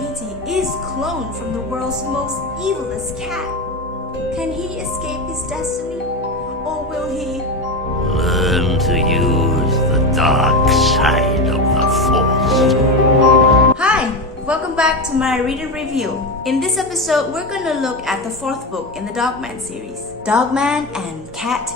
Petey is cloned from the world's most evilest cat. Can he escape his destiny? Or will he learn to use the dark side of the Force? Hi! Welcome back to my reading review. In this episode, we're gonna look at the fourth book in the Dogman series, Dogman and Cat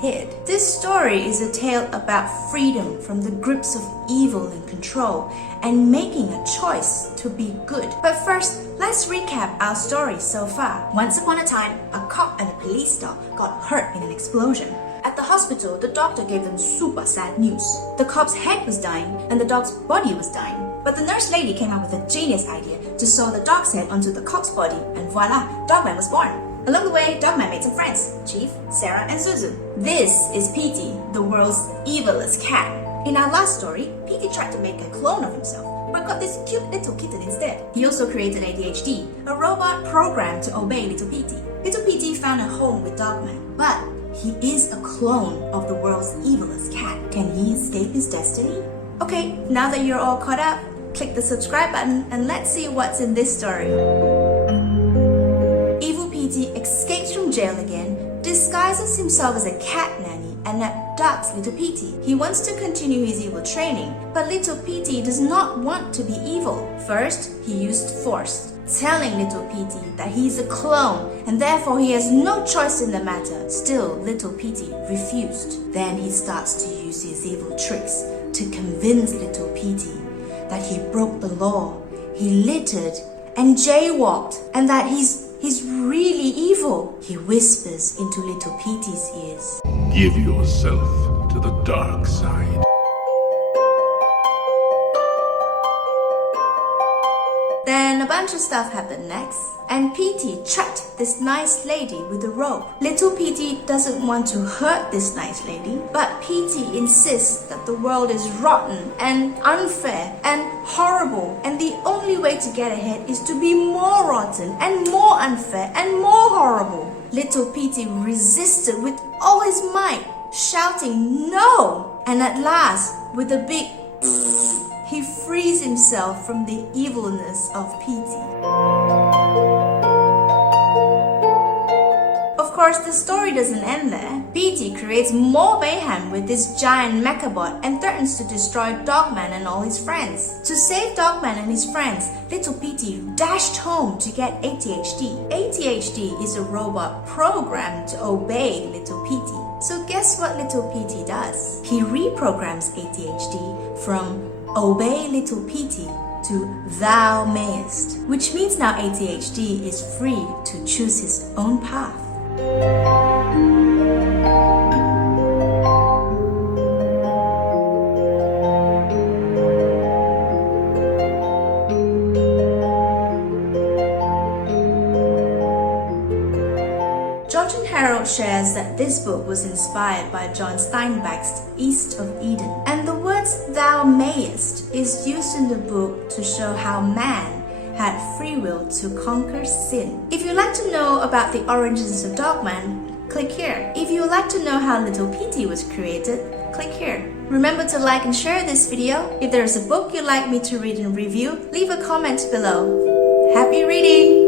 Kid. This story is a tale about freedom from the grips of evil and control and making a choice to be good. But first, let's recap our story so far. Once upon a time, a cop and a police dog got hurt in an explosion. At the hospital, the doctor gave them super sad news. The cop's head was dying and the dog's body was dying. But the nurse lady came up with a genius idea to sew the dog's head onto the cop's body, and voila, Dogman was born. Along the way, Dogman made some friends, Chief, Sarah, and Suzu. This is Petey, the world's evilest cat. In our last story, Petey tried to make a clone of himself, but got this cute little kitten instead. He also created ADHD, a robot programmed to obey Little Petey. Little Petey found a home with Dogman, but he is a clone of the world's evilest cat. Can he escape his destiny? Okay, now that you're all caught up, click the subscribe button and let's see what's in this story. Evil Petey escapes from jail again, disguises himself as a cat nanny, and abducts Little Petey. He wants to continue his evil training, but Little Petey does not want to be evil. First, he used force, telling Little Petey that he's a clone and therefore he has no choice in the matter. Still, Little Petey refused. Then he starts to use his evil tricks to convince Little Petey that he broke the law, he littered and jaywalked, and that he's really evil. He whispers into Little Petey's ears. Give yourself to the dark side. Then a bunch of stuff happened next, and Petey trapped this nice lady with a rope. Little Petey doesn't want to hurt this nice lady, but Petey insists that the world is rotten and unfair and horrible, and the only way to get ahead is to be more rotten and more unfair and more horrible. Little Petey resisted with all his might, shouting no, and at last, with a big he frees himself from the evilness of Petey. Of course, the story doesn't end there. Petey creates more mayhem with this giant mechabot and threatens to destroy Dogman and all his friends. To save Dogman and his friends, Little Petey dashed home to get ADHD. ADHD is a robot programmed to obey Little Petey. So guess what Little Petey does? He reprograms ADHD from obey Little Petey to thou mayest, which means now ADHD is free to choose his own path. Harold shares that this book was inspired by John Steinbeck's East of Eden, and the words thou mayest is used in the book to show how man had free will to conquer sin. If you'd like to know about the origins of Dogman, click here. If you would like to know how Little Petey was created, click here. Remember to like and share this video. If there is a book you'd like me to read and review, leave a comment below. Happy reading!